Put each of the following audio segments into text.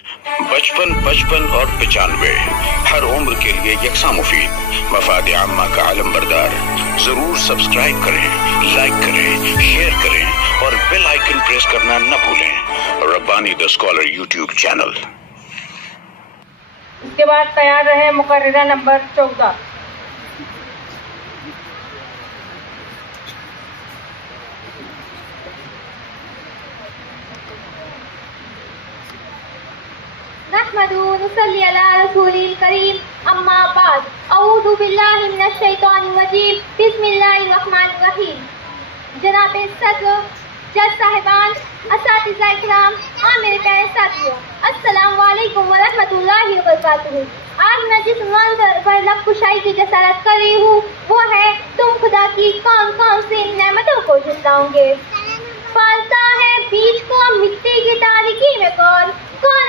55, 55 और 95 हर उम्र के लिए यकसा मुफीद, मफाद आम्मा का आलम बरदार। जरूर सब्सक्राइब करें, लाइक करें, शेयर करें और बेल आइकन प्रेस करना न भूलें। Rabbani the scholar YouTube channel. इसके बाद तैयार रहे मुकर्ररा नंबर 14। नहमदु नुसल्ली अला रसूलिल करीम, अम्मा बाद, अऊज़ु बिल्लाहि मिनश शैतानिर रजीम, बिस्मिल्लाहिर रहमानिर रहीम। जनाब सदर, जज साहिबान, असातिज़ा इकराम, मेरे प्यारे साथियों, अस्सलाम वालेकुम व रहमतुल्लाहि व बरकातुहू। आज मैं जिस उन्वान पर लब कुशाई की जसारत कर रही हूँ वो है, तुम खुदा की कौन कौन सी नेमतों को झुटलाओगे। पालता है बीज को मिट्टी की तारीकी में कौन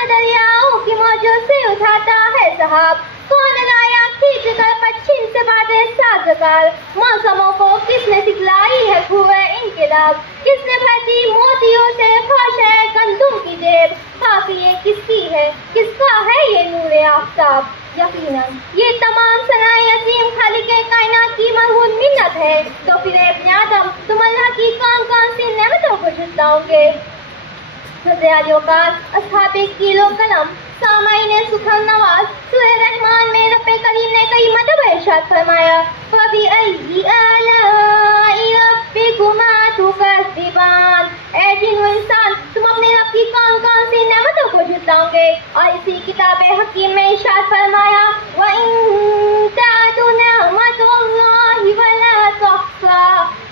दरियाओं की मौजों से उठाता है सहाब, कौन लाया खींच कर पश्चिम से बातें साजगार। मौसमों को किसने सिखलाई है हुए इनकलाब, किसने भरती मोतियों से खोश है गंदुम की जेब। खाकी ये किसकी है, किसका है ये नूरे आफ्ताब। यकीनन ये तमाम सनाए असीम खालिके कायनात की मरहूम मिन्नत है। तो फिर अपने आदम तुम अल्लाह की कौन कौन सी नेमतों को झुटलाओगे। अस्हाबे कीलो कलम, सामाईने सुखन नवाज, सूरह रहमान में रब्बे करीम ने कई मरतबा इरशाद फरमाया, फबिअय्यि आलाइ रब्बिकुमा तुकज़्ज़िबान। ऐ जिन व इंसान, तुम अपने रब की कौन कौन सी नेमतों को झुटलाओगे। और इसी किताब हकीम में इरशाद फरमाया, व इन तअदु निअमतुल्लाहि वला तुहसा।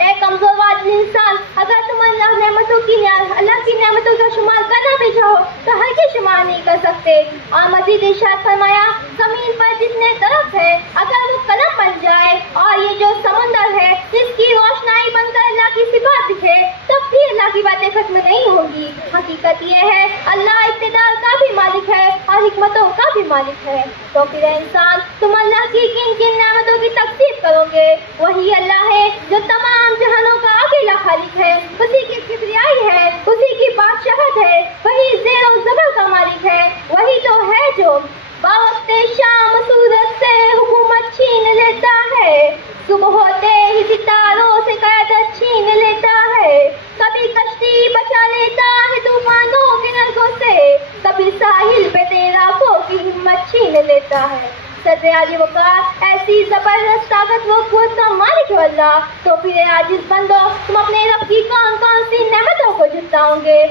ऐ कमजोर वाजिल इंसान, अगर तुम अल्लाह की नेमतों का शुमार करना भी चाहो तो हर की शुमार नहीं कर सकते। और मजीद इरशाद फरमाया, जमीन पर जितने दरख्त है अगर वो कलम बन जाए और ये जो समुंदर है जिसकी रोशनाई बनकर अल्लाह की सिफात दिखे, तब भी अल्लाह की बातें खत्म नहीं होगी। हकीकत ये है, अल्लाह इक़्तिदार का भी मालिक है और हिकमतों का भी मालिक है। तो फिर इंसान, तुम अल्लाह की किन किन नेमतों की तकसीब करोगे। वही अल्लाह है जो तमाम जहानों का अकेला खालिक है, उसी की किबरियाई है, उसी की बादशाहत है, वही ज़ेर और ज़बर का मालिक है। वही तो है जो बावक़्ते शाम सूरज से हुकूमत छीन लेता है, सुबह होते ही सितारों से क़यादत छीन लेता है। कभी कश्ती बचा लेता है तूफानों के नरकों से, कभी साहिल पे तैराकों की हिम्मत छीन लेता है। सदे आजी वक़ार, ऐसी जबरदस्त ताकत वो खुद का मालिक है अल्लाह। तो फिर आजिज़ बंदो, तुम अपने रब की कौन कौन सी नेमतों को झुटलाओगे।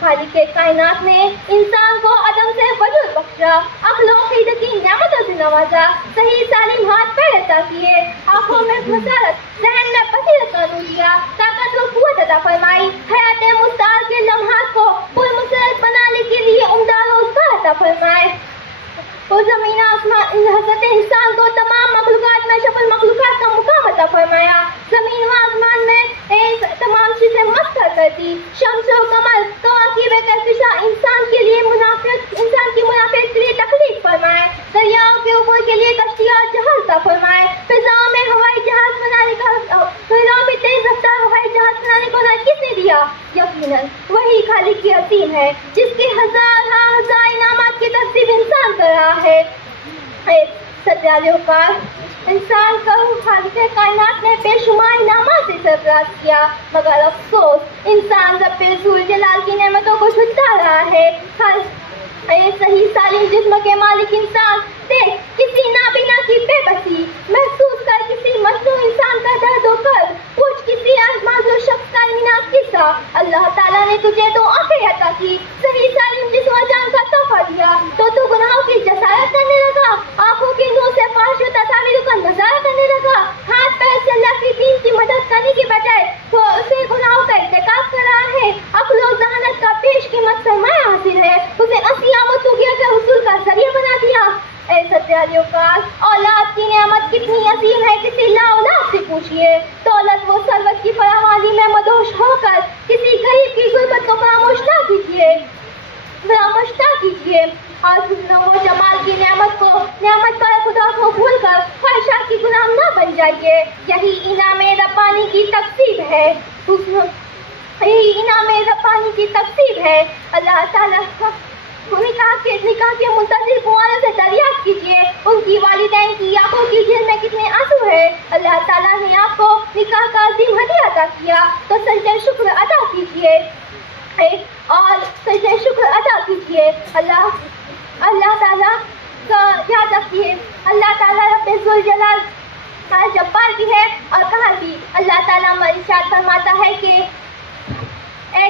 खालिक के कायनात ने इंसान को अदम से वजूद बख्शा, अक्ल व क़ीदत की नेमतों से नवाजा, सही सालिम हाथ पैर अता किए, आँखों में बसारत, ज़हन में बसीरत नूर दिया, ताकत व क़ुव्वत अता फरमाई, हयात मुस्तार के लम्हात को पुरमसरत बनाने के लिए उम्दा रोज़गार अता फरमाए। और ज़मीन आसमान हज़रत इंसान को तमाम मखलूक़ात में शफ़ल मखलूक़ात का मुकाम अता फरमाया। ज़मीन व आसमान में तमाम चीज़ें मस्तर कर दी। शम्स व कमर कवाकीब कहकशा इंसान के लिए इंसान की मुनाफ़ियत के लिए तख्लीक़ फरमाए। दरियाओं के ऊपर के लिए कश्तियाँ और जहाज़ अता फरमाए। फिज़ाओं में हवाई जहाज़ बनाने का, फिज़ाओं में तेज़ रफ्तार हवाई जहाज़ बनाने को किसने दिया। यकीनन वही खालिक की असीम है जिसके हजार इनामात की तकसीब इंसान कर रहा है। सत्यालिकार इंसान को खालिक कायनात ने बेशुमार इनामात से सरफराज किया, मगर अफसोस इंसान रब्बे ज़ुल जलाल की नेमतों को छुटा रहा है। सही सालिम जिस्म के मालिक इंसान, देख किसी नाबीना की बेबसी, महसूस कर किसी मजनून इंसान का दर्द व कर्ब, पूछ किसी आज़माज़ुल शख्स का इल्मिनाक किस्सा। अल्लाह ताला ने तुझे तो आंखें अता की, सही सालिम जिस्म व जान का तोहफा दिया, तो तू गुनाहों की जसारत करने लगा, आंखों के नूर से फाहिश व तस्वीरों का नजारा करने लगा। हाथ पैर से अल्लाह की दीन की मदद करने की बजाय तो उसे गुनाहों का इर्तिकाब कर रहा है। अक्ल व ज़हानत का पेश कीमत सरमाया हासिल है, उसे के हुसूल का जरिया बना दिया। ऐ सत्यालिकार, औलाद की नेमत कितनी अजीम है, किसी लाऔलाद से पूछिए। दौलत व सरवत की फरावानी में मदहोश होकर किसी गरीब की गुर्बत को फरामोश ना कीजिए। और वो जमाल की नेमत पर खुदा को भूल कर ख्वाहिशात की गुलाम ना बन जाइए। यही इनाम रब्बानी की तकसीब है, यही इनाम रब्बानी की तकसीब है। अल्लाह ताला उन्हें कहा نکاح کے منتظر کنواروں سے دریافت کیجیے ان کی والدین کی آنکھوں کی جھیل میں کتنے آنسو ہے. اللہ تعالیٰ نے آپ کو نکاح کا عظیم ہدیہ عطا کیا تو سجدہ شکر ادا کیجیے اور سجدہ شکر ادا کیجیے. اللہ تعالیٰ کا یاد رکھیے. اللہ تعالیٰ رب ذوالجلال جبار بھی ہے اور قہر بھی. اللہ تعالیٰ ارشاد فرماتا ہے کہ اے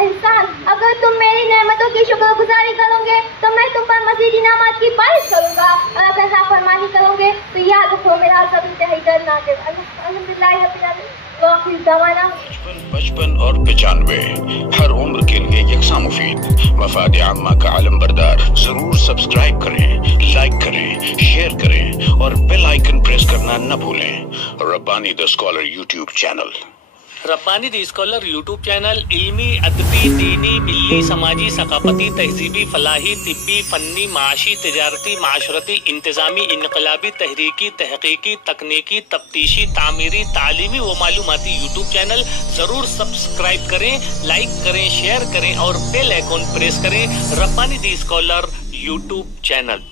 انسان، اگر تم میری نعمتوں کی شکر گزاری کرو گے تو میں تم پر مزید انعامات کی بارش کروں گا، اور اگر نافرمانی کرو گے تو یاد رکھو میرا عذاب انتہائی دردناک ہے. الحمدللہ رب العالمین. وآخر دعوانا 55 اور 95 ہر عمر کے لیے یکساں مفید. مفاد عامہ کا علم بردار. ضرور سبسکرائب کریں، لائک کریں، شیئر کریں اور بیل آئیکن پریس کرنا نہ بھولیں. Rabbani the scholar YouTube channel. Rabbani the scholar YouTube channel علمی، ادبی، دینی، ملی، سماجی، ثقافتی، تہذیبی، فلاحی، طبی، فنی، معاشی، تجارتی، معاشرتی، انتظامی، انقلابی، تحریکی، تحقیقی، تکنیکی، تفتیشی، تعمیری، تعلیمی و معلوماتی یوٹیوب چینل. ضرور سبسکرائب کریں، لائک کریں، شیئر کریں اور بیل آئیکن پریس کریں. ربانی دی اسکالر یوٹیوب چینل.